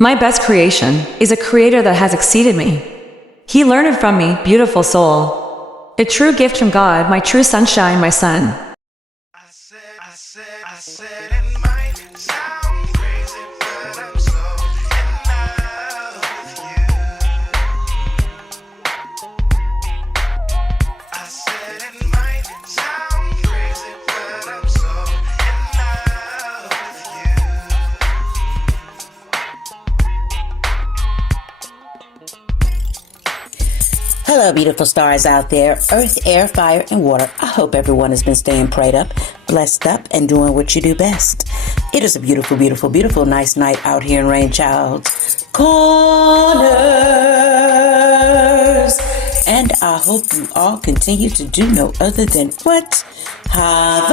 My best creation is a creator that has exceeded me. He learned from me, beautiful soul. A true gift from God, my true sunshine, my sun. I said it might sound crazy, but I'm so in love with you. I said it might sound crazy, but I'm so in love with you. Hello, beautiful stars out there, earth, air, fire, and water. I hope everyone has been staying prayed up, blessed up, and doing what you do best. It is a beautiful, beautiful, beautiful, nice night out here in Rainchild's Corners. And I hope you all continue to do no other than what? Have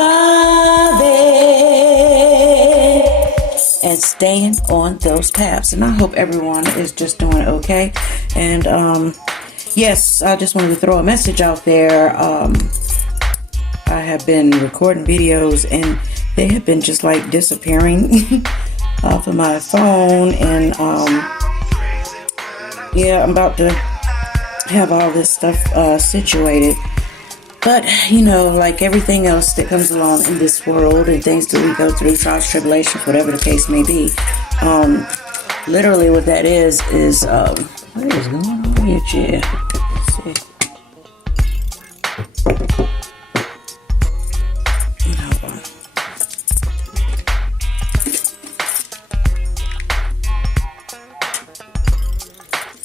and staying on those paths. And I hope everyone is just doing okay. And, yes, I just wanted to throw a message out there. I have been recording videos and they have been just like disappearing off of my phone. And yeah, I'm about to have all this stuff situated. But, you know, like everything else that comes along in this world and things that we go through, trials, tribulations, whatever the case may be, literally what that is what is going on here, chair? Let's see. Hold on.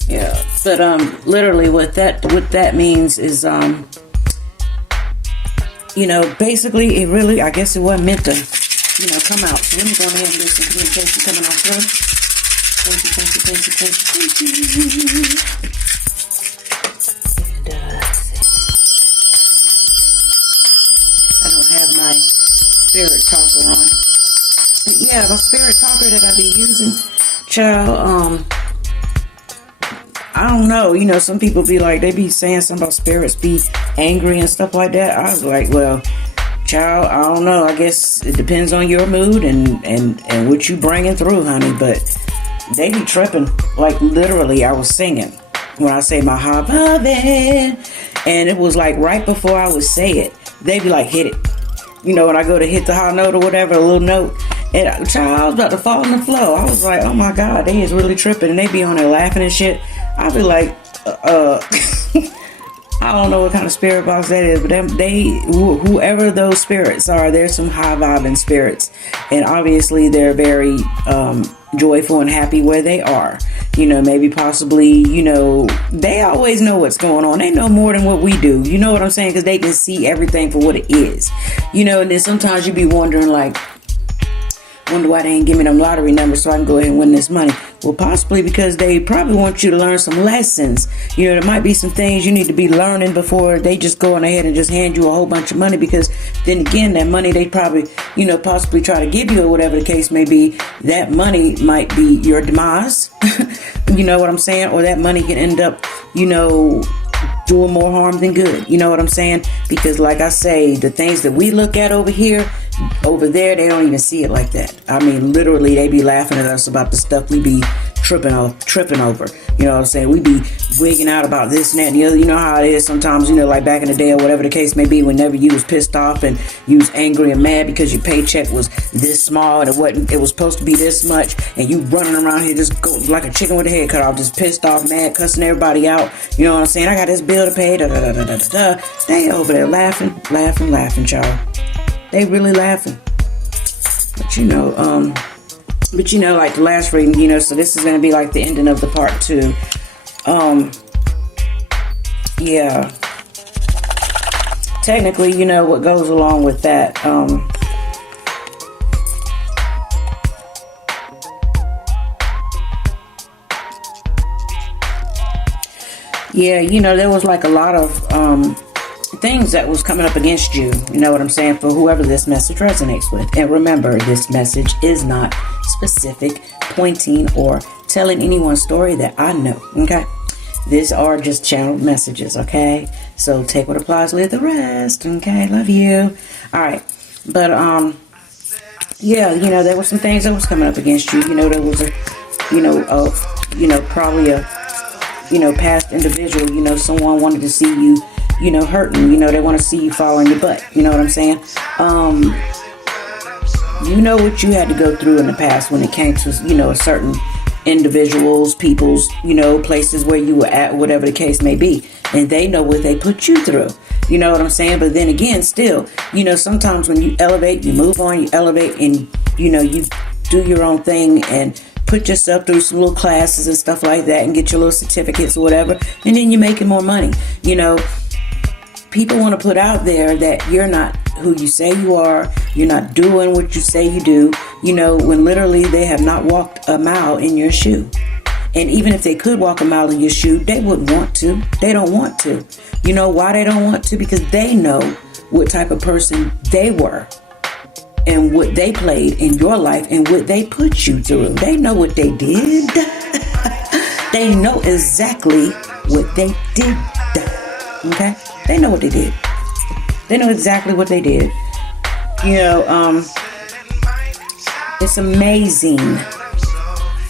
Yeah, but literally what that means is you know, basically it really, I guess it wasn't meant to, you know, come out. So let me go ahead and do some communication coming on through. Thank you. And, I don't have my spirit talker on. But yeah, the spirit talker that I be using, child, I don't know. You know, some people be like, they be saying something about spirits be angry and stuff like that. I was like, well, child, I don't know. I guess it depends on your mood and what you bringing through, honey. But they be tripping. Like literally, I was singing when I say my high vibing, and it was like right before I would say it, they be like, hit it. You know, when I go to hit the high note or whatever, a little note, and child, I was about to fall on the floor. I was like, oh my God, they is really tripping, and they be on there laughing and shit. I be like, I don't know what kind of spirit box that is, but whoever those spirits are, there's some high vibing spirits, and obviously they're very joyful and happy where they are. You know, maybe possibly, you know, they always know what's going on. They know more than what we do. You know what I'm saying? Because they can see everything for what it is. You know, and then sometimes you be wondering like, wonder why they ain't give me them lottery numbers so I can go ahead and win this money. Well, possibly because they probably want you to learn some lessons. You know, there might be some things you need to be learning before they just go on ahead and just hand you a whole bunch of money, because then again, that money they probably, you know, possibly try to give you or whatever the case may be, that money might be your demise. You know what I'm saying? Or that money can end up, you know, doing more harm than good. You know what I'm saying? Because like I say, the things that we look at over here, over there, they don't even see it like that. I mean, literally, they be laughing at us about the stuff we be tripping over. You know what I'm saying? We be wigging out about this and that and the other. You know how it is sometimes, you know, like back in the day or whatever the case may be, whenever you was pissed off and you was angry and mad because your paycheck was this small and it was supposed to be this much, and you running around here just go like a chicken with a head cut off, just pissed off, mad, cussing everybody out. You know what I'm saying? I got this bill to pay, They over there laughing, child. They really laughing. But you know, like the last reading, you know, so this is going to be like the ending of the part 2. Yeah. Technically, you know, what goes along with that, yeah, you know, there was like a lot of, things that was coming up against you, you know what I'm saying, for whoever this message resonates with. And remember, this message is not specific, pointing, or telling anyone's story that I know, okay? These are just channeled messages, okay? So take what applies, leave the rest, okay? Love you. All right. But, yeah, you know, there were some things that was coming up against you. You know, there was probably a, past individual, someone wanted to see you, hurting, they want to see you fall on your butt. You know what I'm saying? You know what you had to go through in the past when it came to, a certain individuals, people's, places where you were at, whatever the case may be. And they know what they put you through. You know what I'm saying? But then again, still, sometimes when you elevate, you move on, you elevate, and, you do your own thing and put yourself through some little classes and stuff like that and get your little certificates or whatever. And then you're making more money. People want to put out there that you're not who you say you are. You're not doing what you say you do, when literally they have not walked a mile in your shoe. And even if they could walk a mile in your shoe, they wouldn't want to. They don't want to. You know why they don't want to? Because they know what type of person they were and what they played in your life and what they put you through. They know what they did. They know exactly what they did. Okay? They know what they did. They know exactly what they did. It's amazing.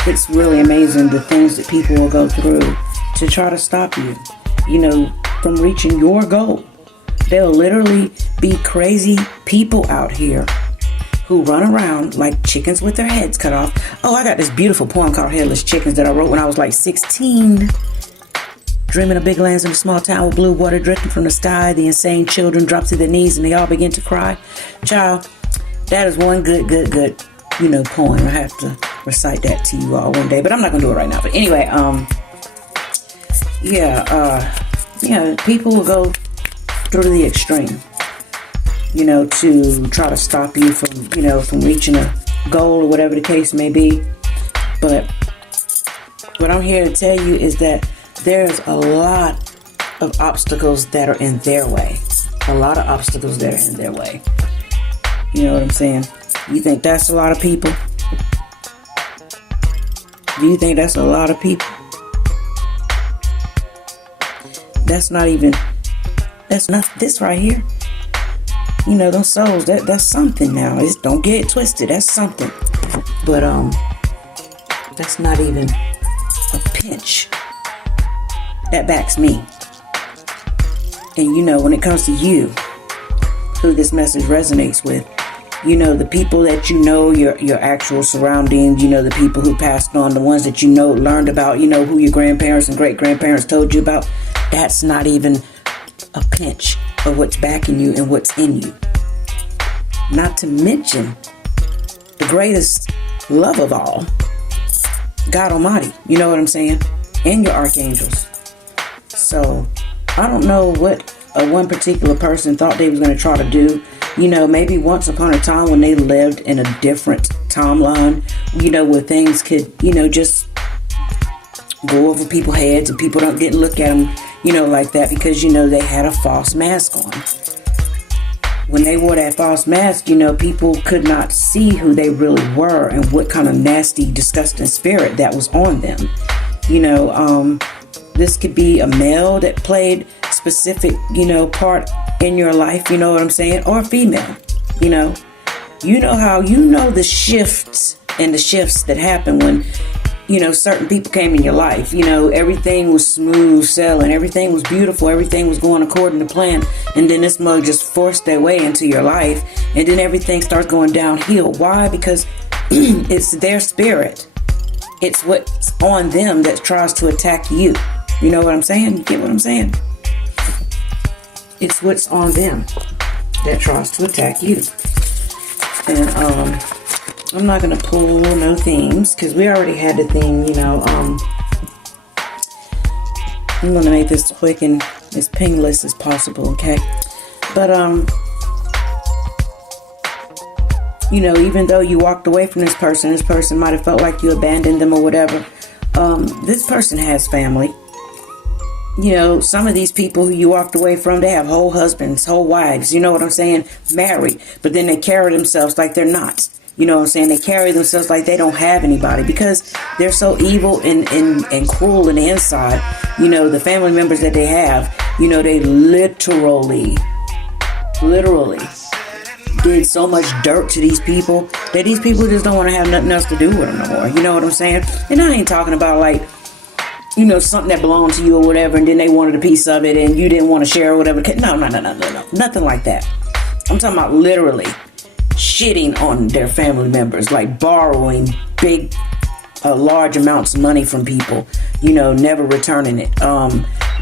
It's really amazing the things that people will go through to try to stop you, from reaching your goal. There'll literally be crazy people out here who run around like chickens with their heads cut off. Oh, I got this beautiful poem called Headless Chickens that I wrote when I was like 16. Dreaming of big lands in a small town with blue water drifting from the sky. The insane children drop to their knees and they all begin to cry. Child, that is one good, poem. I have to recite that to you all one day, but I'm not going to do it right now. But anyway, people will go through the extreme, to try to stop you from reaching a goal or whatever the case may be. But what I'm here to tell you is that there's a lot of obstacles that are in their way. A lot of obstacles that are in their way. You know what I'm saying? You think that's a lot of people? Do you think that's a lot of people? That's not this right here. Those souls, that's something now. Don't get it twisted. That's something. But that's not even a pinch. That backs me. And when it comes to you, who this message resonates with, the people that your actual surroundings, the people who passed on, the ones that learned about, who your grandparents and great-grandparents told you about, that's not even a pinch of what's backing you and what's in you. Not to mention the greatest love of all, God Almighty, you know what I'm saying? And your archangels. So, I don't know what one particular person thought they was going to try to do. Maybe once upon a time when they lived in a different timeline, where things could, just go over people's heads and people didn't look at them, like that because, they had a false mask on. When they wore that false mask, people could not see who they really were and what kind of nasty, disgusting spirit that was on them. This could be a male that played specific, part in your life, you know what I'm saying? Or a female, how, the shifts and the shifts that happen when, certain people came in your life. Everything was smooth sailing. Everything was beautiful. Everything was going according to plan. And then this mug just forced their way into your life. And then everything starts going downhill. Why? Because it's their spirit. It's what's on them that tries to attack you. You know what I'm saying? You get what I'm saying? It's what's on them that tries to attack you. And I'm not going to pull no themes because we already had the theme, I'm going to make this quick and as painless as possible, okay? But, even though you walked away from this person might have felt like you abandoned them or whatever. This person has family. Some of these people who you walked away from, they have whole husbands, whole wives, you know what I'm saying? Married. But then they carry themselves like they're not. You know what I'm saying? They carry themselves like they don't have anybody because they're so evil and cruel in the inside. The family members that they have, they literally did so much dirt to these people that these people just don't want to have nothing else to do with them no more. You know what I'm saying? And I ain't talking about like, you know, something that belonged to you or whatever, and then they wanted a piece of it and you didn't want to share or whatever. No. Nothing like that. I'm talking about literally shitting on their family members, like borrowing large amounts of money from people, you know, never returning it.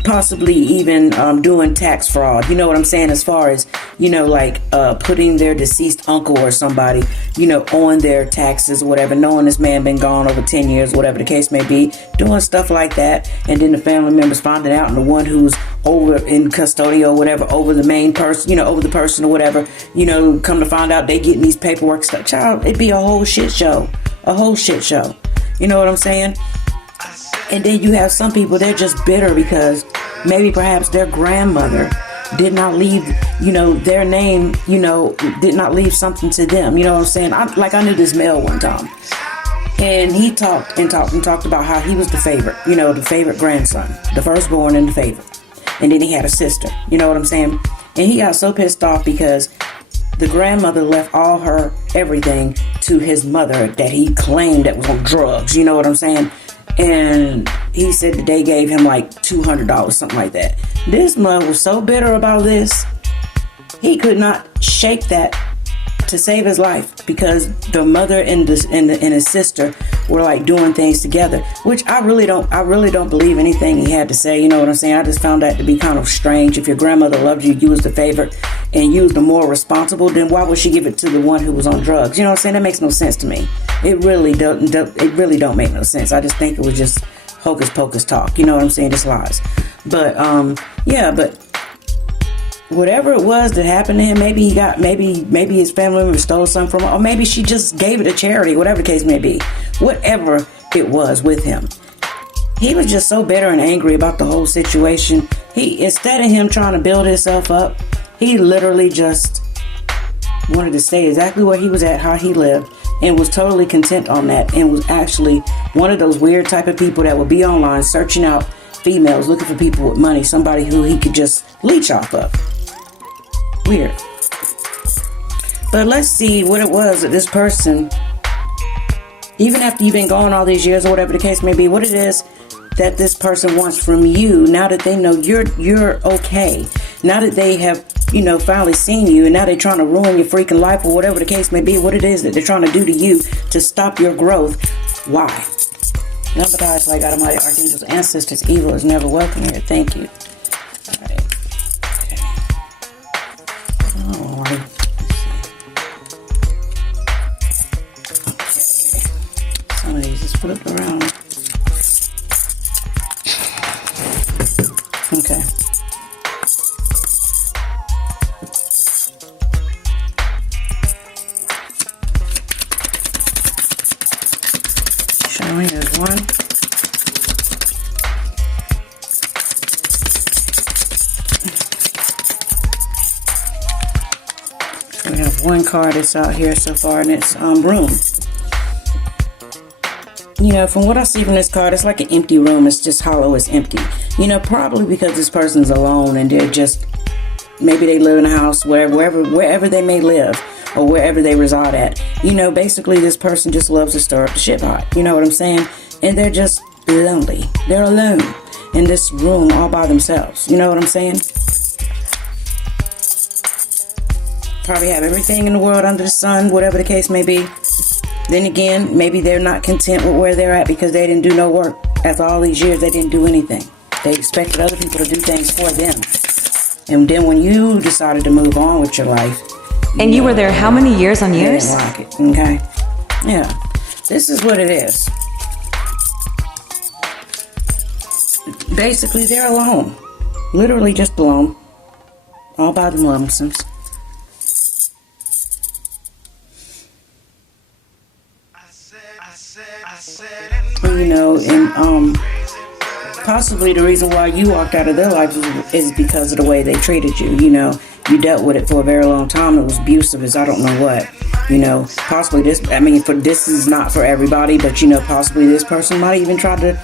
Possibly even doing tax fraud. You know what I'm saying? As far as, you know, like putting their deceased uncle or somebody, you know, on their taxes or whatever, knowing this man been gone over 10 years, whatever the case may be, doing stuff like that. And then the family members finding out, and the one who's over in custody or whatever, over the main person, you know, over the person or whatever, you know, come to find out they getting these paperwork stuff. Child, it'd be a whole shit show. A whole shit show. You know what I'm saying? And then you have some people, they're just bitter because maybe perhaps their grandmother did not leave, you know, their name, you know, did not leave something to them. You know what I'm saying? I knew this male one time. And he talked about how he was the favorite, you know, the favorite grandson, the firstborn and the favorite. And then he had a sister, you know what I'm saying? And he got so pissed off because the grandmother left all her everything to his mother that he claimed that was on drugs, you know what I'm saying? And he said that they gave him like $200, something like that. This mother was so bitter about this, he could not shake that to save his life, because the mother and his sister were like doing things together, which I really don't believe anything he had to say. You know what I'm saying? I just found that to be kind of strange. If your grandmother loved you, you was the favorite, and you was the more responsible, then why would she give it to the one who was on drugs? You know what I'm saying? That makes no sense to me. It really don't make no sense. I just think it was just hocus pocus talk. You know what I'm saying? Just lies. But but whatever it was that happened to him, maybe his family member stole something from him, or maybe she just gave it to charity, whatever the case may be. Whatever it was with him, he was just so bitter and angry about the whole situation. Instead of him trying to build himself up, he literally just wanted to stay exactly where he was at, how he lived, and was totally content on that, and was actually one of those weird type of people that would be online searching out females, looking for people with money, somebody who he could just leech off of. Weird. But let's see what it was that this person, even after you've been gone all these years or whatever the case may be, what it is that this person wants from you now that they know you're okay. Now that they have, you know, finally seen you, and now they're trying to ruin your freaking life or whatever the case may be, what it is that they're trying to do to you to stop your growth. Why? Number God, like God Almighty, archangels, ancestors, evil is never welcome here. Thank you. All right. Okay. Some of these just flip around. Okay. Showing is one. We have one card that's out here so far, and it's room. You know, from what I see from this card, it's like an empty room. It's just hollow. It's empty. You know, probably because this person's alone, and they're just, maybe they live in a house, wherever they may live, or wherever they reside at. You know, basically this person just loves to stir up the shit pot. You know what I'm saying? And they're just lonely. They're alone in this room all by themselves. You know what I'm saying? Probably have everything in the world under the sun, whatever the case may be. Then again, maybe they're not content with where they're at because they didn't do no work. After all these years, they didn't do anything. They expected other people to do things for them. And then when you decided to move on with your life. And you were there how many years on years? They didn't like it, okay? Yeah. This is what it is. Basically, they're alone. Literally just alone. All by the lonesomes. You know, and possibly the reason why you walked out of their lives is because of the way they treated you. You know, you dealt with it for a very long time. It was abusive as I don't know what. You know, possibly this, I mean, this is not for everybody, but you know, possibly this person might even try to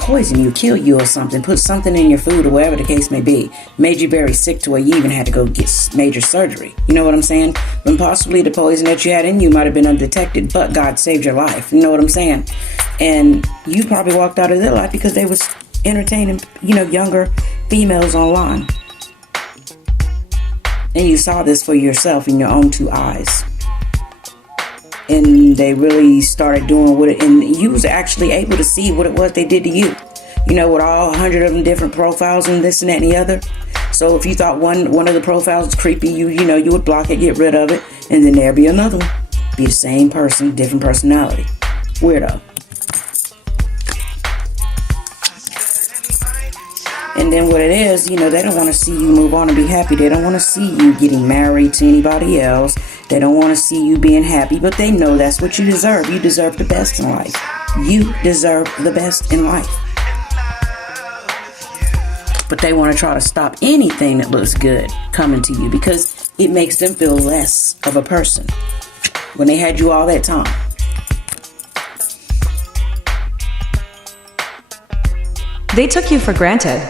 poison you, kill you or something, put something in your food or whatever the case may be, made you very sick to where you even had to go get major surgery. You know what I'm saying? And possibly the poison that you had in you might have been undetected, but God saved your life. You know what I'm saying? And you probably walked out of their life because they was entertaining, younger females online. And you saw this for yourself in your own two eyes. And they really started doing what it, and you was actually able to see what it was they did to you. With all 100 of them different profiles and this and that and the other. So if you thought one of the profiles was creepy, you would block it, get rid of it, and then there'd be another one. Be the same person, different personality. Weirdo. And then what it is, they don't want to see you move on and be happy. They don't want to see you getting married to anybody else. They don't want to see you being happy, but they know that's what you deserve. You deserve the best in life. You deserve the best in life. But they want to try to stop anything that looks good coming to you because it makes them feel less of a person when they had you all that time. They took you for granted.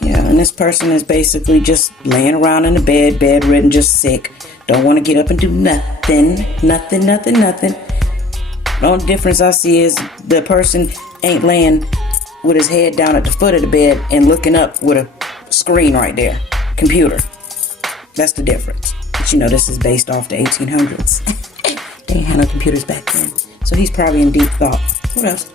Yeah, and this person is basically just laying around in the bed, bedridden, just sick. Don't want to get up and do nothing. The only difference I see is the person ain't laying with his head down at the foot of the bed and looking up with a screen right there. Computer. That's the difference. But this is based off the 1800s. They didn't have no computers back then. So he's probably in deep thought. What else?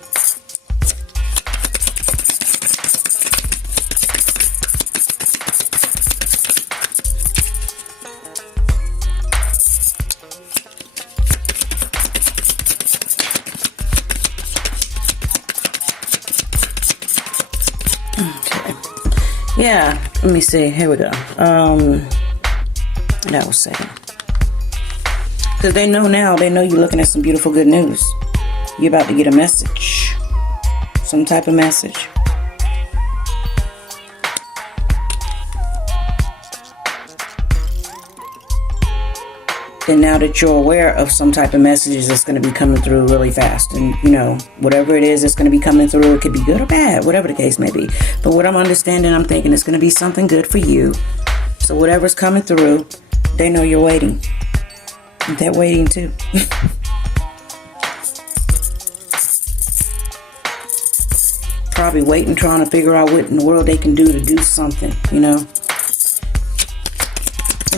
Yeah, let me see. Here we go. That was saying. Because they know now, you're looking at some beautiful good news. You're about to get a message. Some type of message. And now that you're aware of some type of messages that's going to be coming through really fast. And, whatever it is that's going to be coming through, it could be good or bad, whatever the case may be. But what I'm understanding, I'm thinking it's going to be something good for you. So whatever's coming through, they know you're waiting. They're waiting too. Probably waiting, trying to figure out what in the world they can do to do something, And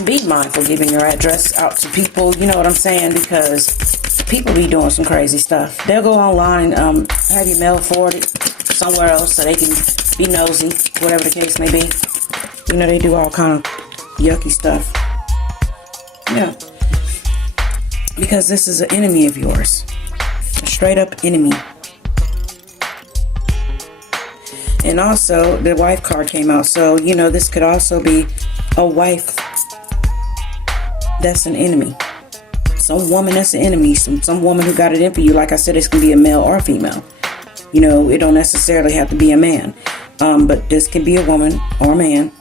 be mindful giving your address out to people, you know what I'm saying? Because people be doing some crazy stuff. They'll go online and have your mail forwarded somewhere else so they can be nosy, whatever the case may be. They do all kind of yucky stuff. Yeah. Because this is an enemy of yours. A straight up enemy. And also, the wife card came out. So, this could also be a wife that's an enemy. Some woman that's an enemy. Some woman who got it in for you. Like I said, it's going to be a male or a female. It don't necessarily have to be a man. But this can be a woman or a man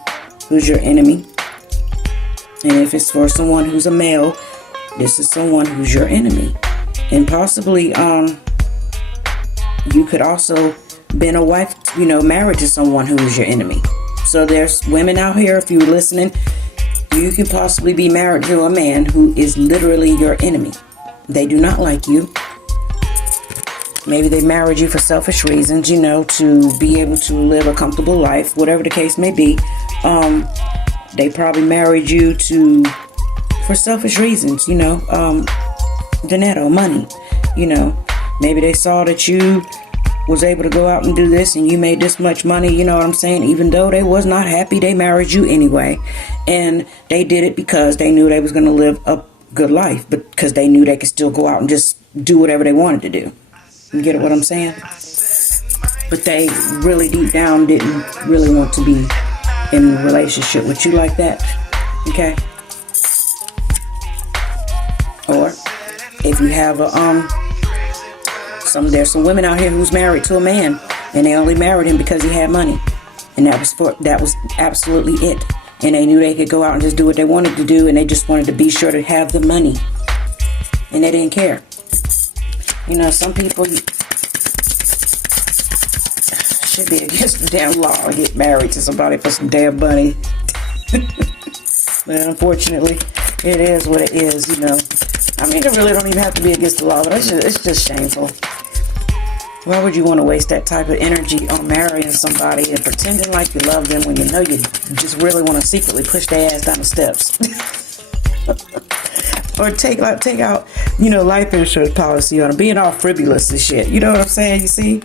who's your enemy. And if it's for someone who's a male, this is someone who's your enemy. And possibly, you could also been a wife, married to someone who is your enemy. So there's women out here, if you're listening, you could possibly be married to a man who is literally your enemy. They do not like you. Maybe they married you for selfish reasons, to be able to live a comfortable life, whatever the case may be. They probably married you for selfish reasons, dinero, money, Maybe they saw that you was able to go out and do this and you made this much money, you know what I'm saying? Even though they was not happy, they married you anyway. And they did it because they knew they was going to live a good life, but because they knew they could still go out and just do whatever they wanted to do. You get what I'm saying? But they really deep down didn't really want to be in a relationship with you like that. Okay? Or if you have there's some women out here who's married to a man and they only married him because he had money, and that was absolutely it. And they knew they could go out and just do what they wanted to do, and they just wanted to be sure to have the money, and they didn't care. Some people, should be against the damn law to get married to somebody for some damn money. But unfortunately, it is what it is, you know. I mean, it really don't even have to be against the law, but it's just shameful. Why would you want to waste that type of energy on marrying somebody and pretending like you love them when you know you just really want to secretly push their ass down the steps? Or take out, you know, life insurance policy on them, being all frivolous and shit. You know what I'm saying? You see?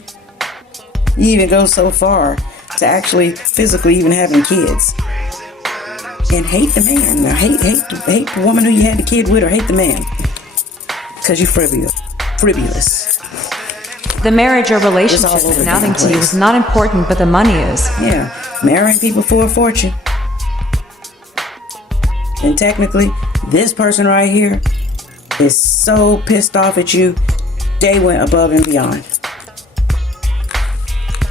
You even go so far to actually physically even having kids. And hate the man. Now, hate the woman who you had the kid with, or hate the man. Because you're frivolous. The marriage or relationship It's all over is nothing the to you place. is not important, but the money is. Yeah, marrying people for a fortune. And technically, this person right here is so pissed off at you, they went above and beyond.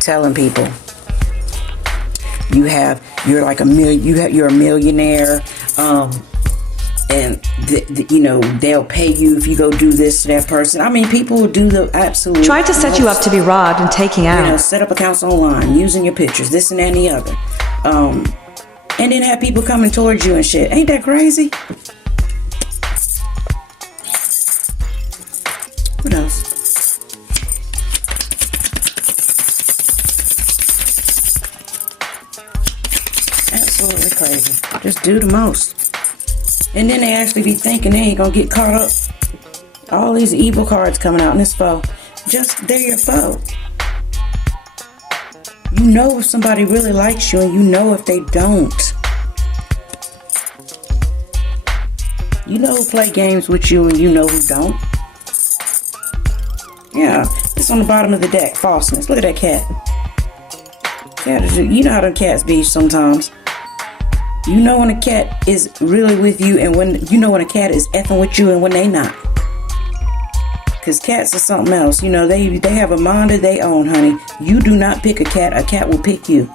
Telling people you're like you're a millionaire, and you know, they'll pay you if you go do this to that person. I mean, people will do the absolute. Try to set you up to be robbed and taking out. You know, set up accounts online, using your pictures, this and that and the other. And then have people coming towards you and shit. Ain't that crazy? What else? Absolutely crazy. Just do the most. And then they actually be thinking they ain't gonna get caught up. All these evil cards coming out in this foe. Just, they're your foe. You know if somebody really likes you, and you know if they don't. You know who play games with you, and you know who don't. Yeah, it's on the bottom of the deck. Falseness. Look at that cat. You know how them cats be sometimes. You know when a cat is really with you, and when you know when a cat is effing with you, and when they not. Because cats are something else. You know, they have a mind of their own, honey. You do not pick a cat will pick you.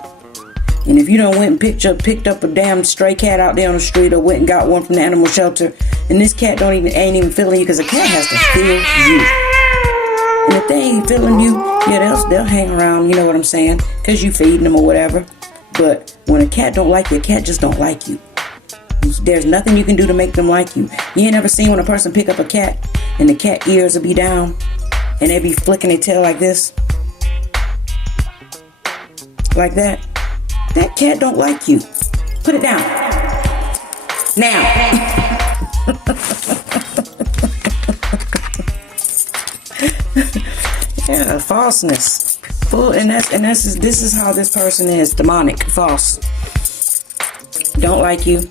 And if you don't went and picked up a damn stray cat out there on the street, or went and got one from the animal shelter, and this cat ain't even feeling you, because a cat has to feel you. And if they ain't feeling you, yeah, they'll hang around, you know what I'm saying? Because you feeding them or whatever. But when a cat don't like you, a cat just don't like you. There's nothing you can do to make them like you. You ain't ever seen when a person pick up a cat and the cat ears will be down and they be flicking their tail like this? Like that? That cat don't like you. Put it down. Now. Yeah, falseness. Full, and this is how this person is. Demonic, false. Don't like you.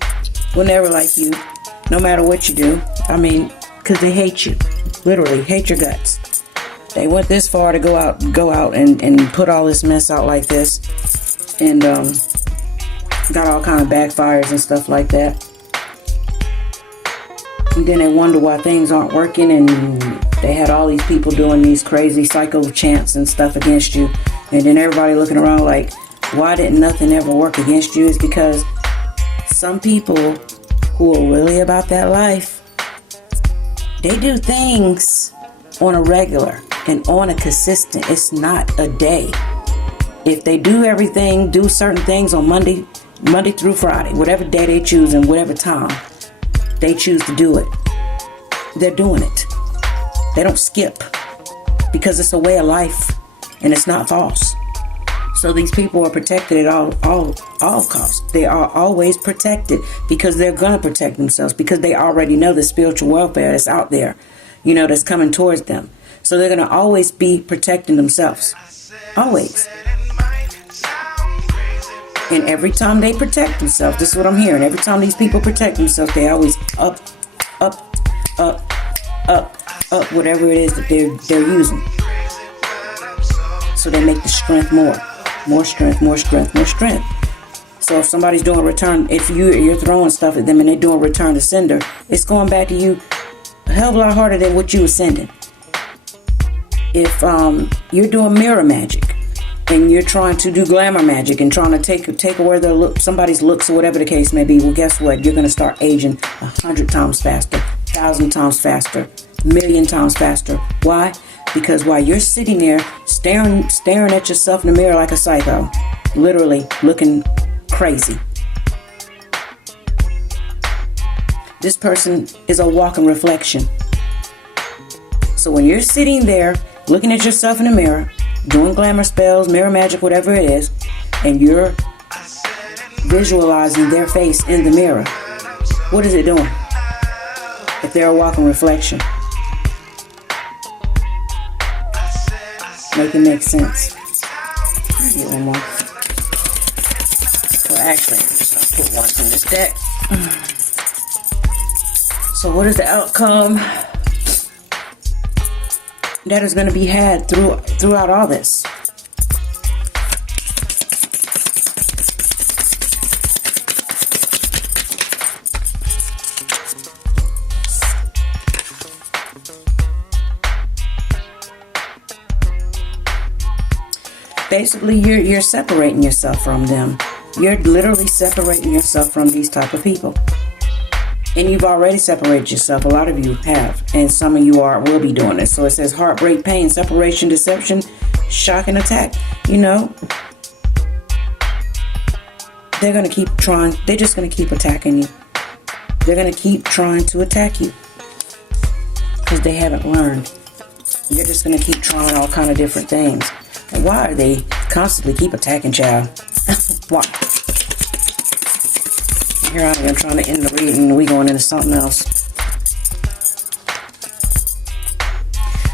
Will never like you, no matter what you do. I mean, because they hate you. Literally, hate your guts. They went this far to go out and put all this mess out like this. And got all kind of backfires and stuff like that. And then they wonder why things aren't working, and they had all these people doing these crazy psycho chants and stuff against you. And then everybody looking around like, why didn't nothing ever work against you? Is because some people who are really about that life, they do things on a regular and on a consistent. It's not a day. If they do certain things on Monday through Friday, whatever day they choose and whatever time they choose to do it, they're doing it. They don't skip, because it's a way of life and it's not false. So these people are protected at all costs. They are always protected because they're going to protect themselves, because they already know the spiritual warfare that's out there, you know, that's coming towards them. So they're going to always be protecting themselves. Always. And every time they protect themselves, this is what I'm hearing. Every time these people protect themselves, they always up, whatever it is that they're using. So they make the strength more strength. So if somebody's doing a return, if you're throwing stuff at them and they're doing return to sender, it's going back to you a hell of a lot harder than what you were sending. If you're doing mirror magic and you're trying to do glamour magic and trying to take away somebody's looks or whatever the case may be, well, guess what? You're going to start aging 100 times faster, 1,000 times faster, 1,000,000 times faster. Why? Because while you're sitting there staring at yourself in the mirror like a psycho, literally looking crazy, this person is a walking reflection. So when you're sitting there looking at yourself in the mirror, doing glamour spells, mirror magic, whatever it is, and you're visualizing their face in the mirror, what is it doing? If they're a walking reflection. Make it make sense. Get one more. Well, actually, I'm just going to put one from this deck. So what is the outcome that is going to be had throughout all this? Basically, you're separating yourself from them. You're literally separating yourself from these type of people. And you've already separated yourself. A lot of you have. And some of you will be doing this. So it says heartbreak, pain, separation, deception, shock, and attack. You know, they're going to keep trying. They're just going to keep attacking you. They're going to keep trying to attack you. Because they haven't learned. You're just going to keep trying all kind of different things. And why are they constantly keep attacking, child? Why? Here I am trying to end the reading and we going into something else.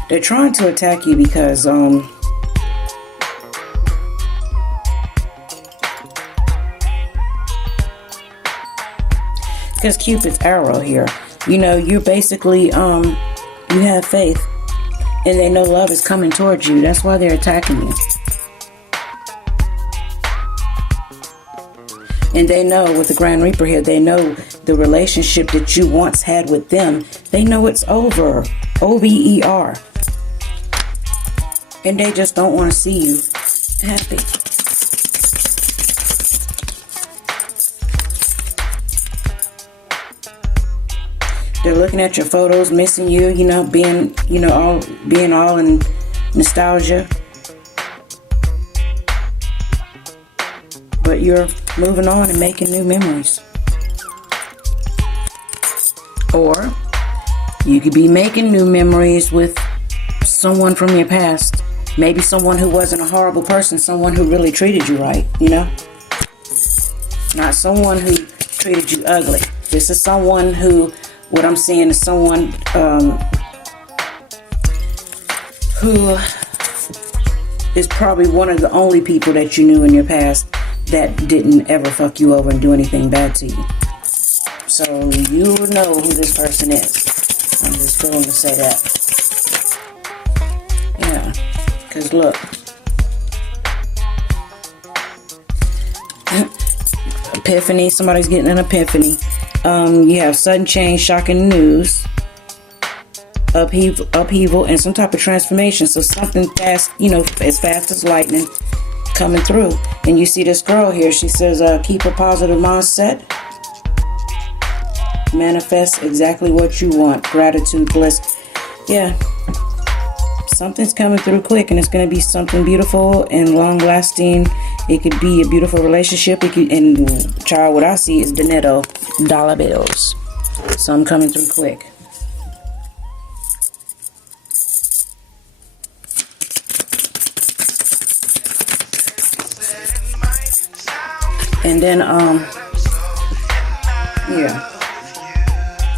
They're trying to attack you because Cupid's arrow here. You know, you're basically you have faith. And they know love is coming towards you. That's why they're attacking you. And they know with the Grand Reaper here, they know the relationship that you once had with them. They know it's over. O-V-E-R. And they just don't want to see you happy. They're looking at your photos, missing you, you know, being all in nostalgia. But you're moving on and making new memories. Or you could be making new memories with someone from your past. Maybe someone who wasn't a horrible person, someone who really treated you right, you know? Not someone who treated you ugly. This is someone who... What I'm seeing is someone who is probably one of the only people that you knew in your past that didn't ever fuck you over and do anything bad to you. So you know who this person is. I'm just going to say that. Yeah, because look. Epiphany, somebody's getting an epiphany. You have sudden change, shocking news, upheaval, and some type of transformation. So something fast, you know, as fast as lightning coming through. And you see this girl here. She says, keep a positive mindset. Manifest exactly what you want. Gratitude, bliss. Yeah. Something's coming through quick, and it's going to be something beautiful and long-lasting. It could be a beautiful relationship. And child, what I see is dinero, dollar bills. So I'm coming through quick. And then, yeah.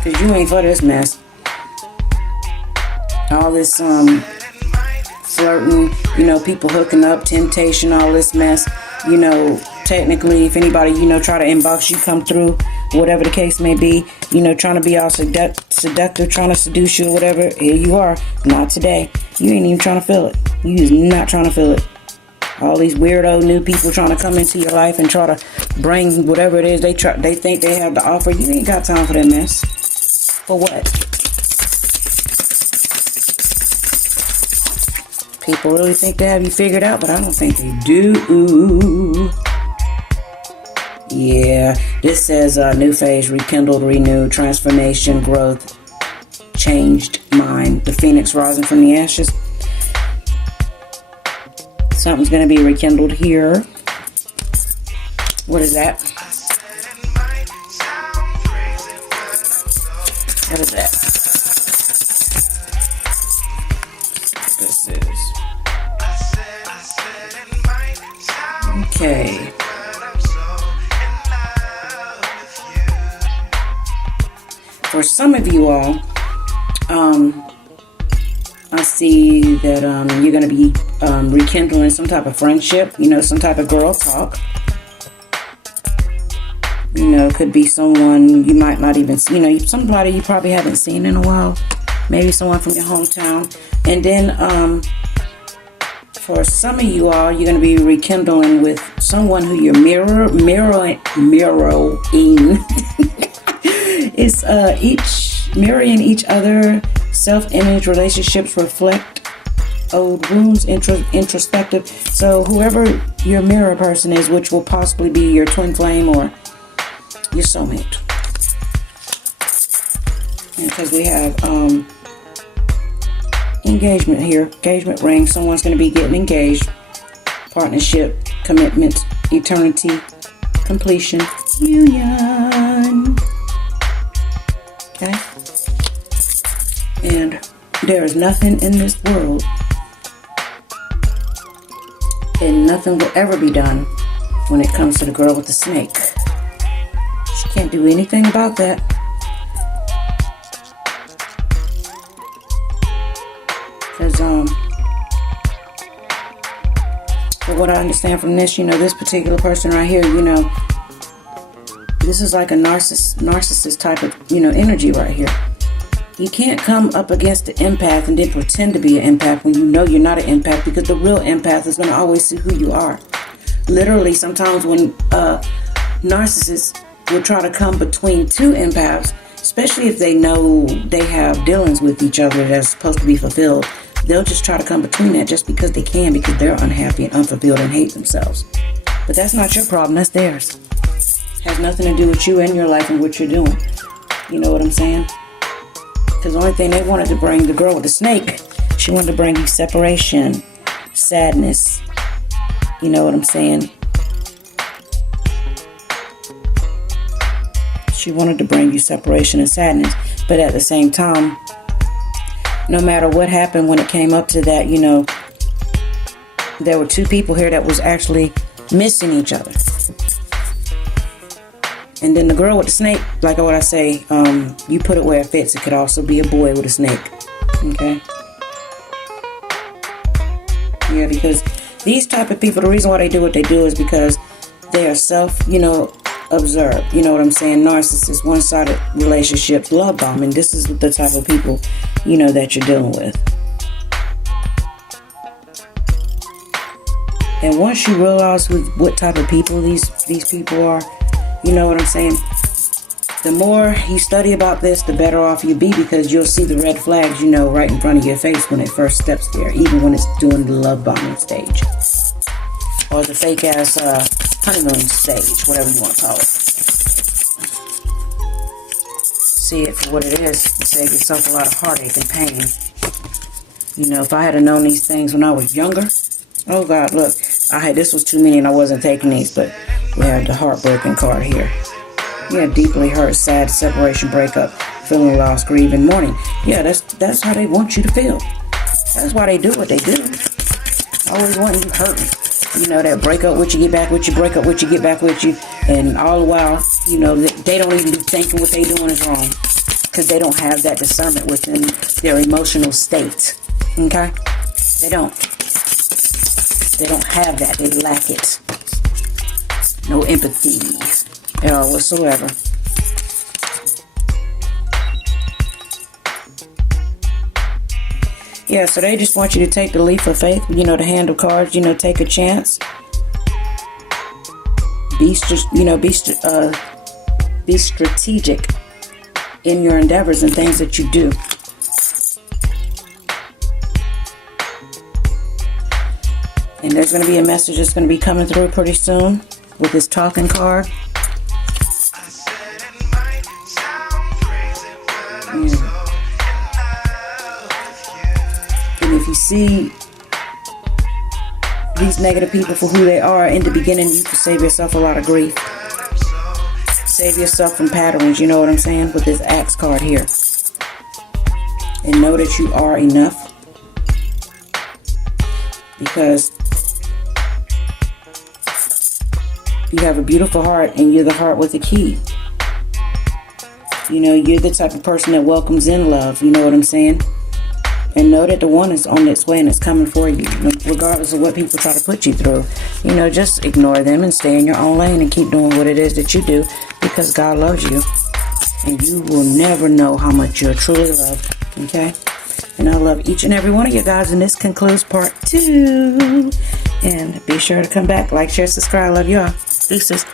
Because you ain't for this mess. All this, flirting, you know, people hooking up, temptation, all this mess. You know, technically, if anybody, you know, try to inbox you, come through, whatever the case may be, you know, trying to be all seductive, trying to seduce you or whatever, here you are. Not today. You ain't even trying to feel it. You is not trying to feel it. All these weirdo new people trying to come into your life and try to bring whatever it is they think they have to offer. You ain't got time for that mess. For what? People really think they have you figured out, but I don't think they do. Yeah, this says new phase, rekindled, renewed, transformation, growth, changed mind. The phoenix rising from the ashes. Something's going to be rekindled here. What is that? What is that? This is. Okay. For some of you all, I see that you're going to be rekindling some type of friendship, some type of girl talk. Could be someone you might not even, somebody you probably haven't seen in a while. Maybe someone from your hometown. And then for some of you all, you're going to be rekindling with someone who you're mirroring. It's each mirroring each other. Self-image relationships reflect old wounds, introspective. So whoever your mirror person is, which will possibly be your twin flame or your soulmate. Because we have engagement here, engagement ring. Someone's going to be getting engaged. Partnership, commitment, eternity, completion, union. Okay? And there is nothing in this world, and nothing will ever be done when it comes to the girl with the snake. She can't do anything about that. Because, but what I understand from this, this particular person right here, this is like a narcissist type of, energy right here. You can't come up against the empath and then pretend to be an empath when you know you're not an empath, because the real empath is going to always see who you are. Literally, sometimes when narcissists will try to come between two empaths, especially if they know they have dealings with each other that's supposed to be fulfilled, they'll just try to come between that just because they can, because they're unhappy and unfulfilled and hate themselves. But that's not your problem, that's theirs. Has nothing to do with you and your life and what you're doing. You know what I'm saying? Because the only thing they wanted to bring, the girl with the snake, she wanted to bring you separation, sadness. You know what I'm saying? She wanted to bring you separation and sadness. But at the same time, no matter what happened when it came up to that, there were two people here that was actually missing each other. And then the girl with the snake, like what I say, you put it where it fits. It could also be a boy with a snake. Okay? Yeah, because these type of people, the reason why they do what they do is because they are observed. You know what I'm saying? Narcissists, one-sided relationships, love bombing. This is the type of people, that you're dealing with. And once you realize what type of people these people are, you know what I'm saying? The more you study about this, the better off you be, because you'll see the red flags, right in front of your face when it first steps there, even when it's doing the love bombing stage. Or the fake ass honeymoon stage, whatever you want to call it. See it for what it is and save yourself a lot of heartache and pain. If I had known these things when I was younger, oh God, look, this was too many and I wasn't taking these, but we have the heartbroken card here. Yeah, deeply hurt, sad, separation, breakup, feeling lost, grieving, mourning. Yeah, that's how they want you to feel. That's why they do what they do. Always wanting you hurting. That break up with you, get back with you, break up with you, get back with you. And all the while, they don't even be thinking what they doing is wrong. Because they don't have that discernment within their emotional state. Okay? They don't. They don't have that. They lack it. No empathy at all whatsoever. Yeah, so they just want you to take the leap of faith, to handle cards, take a chance. Be strategic in your endeavors and things that you do. And there's going to be a message that's going to be coming through pretty soon with this talking card. And if you see, these negative people for who they are, in the beginning, you can save yourself a lot of grief. Save yourself from patterns, you know what I'm saying, with this Axe card here. And know that you are enough. Because you have a beautiful heart, and you're the heart with the key. You know, you're the type of person that welcomes in love, you know what I'm saying? And know that the one is on its way and it's coming for you, regardless of what people try to put you through. You know, just ignore them and stay in your own lane and keep doing what it is that you do, because God loves you. And you will never know how much you're truly loved, okay? And I love each and every one of you guys, and this concludes part 2. And be sure to come back, like, share, subscribe. Love y'all. Deuces.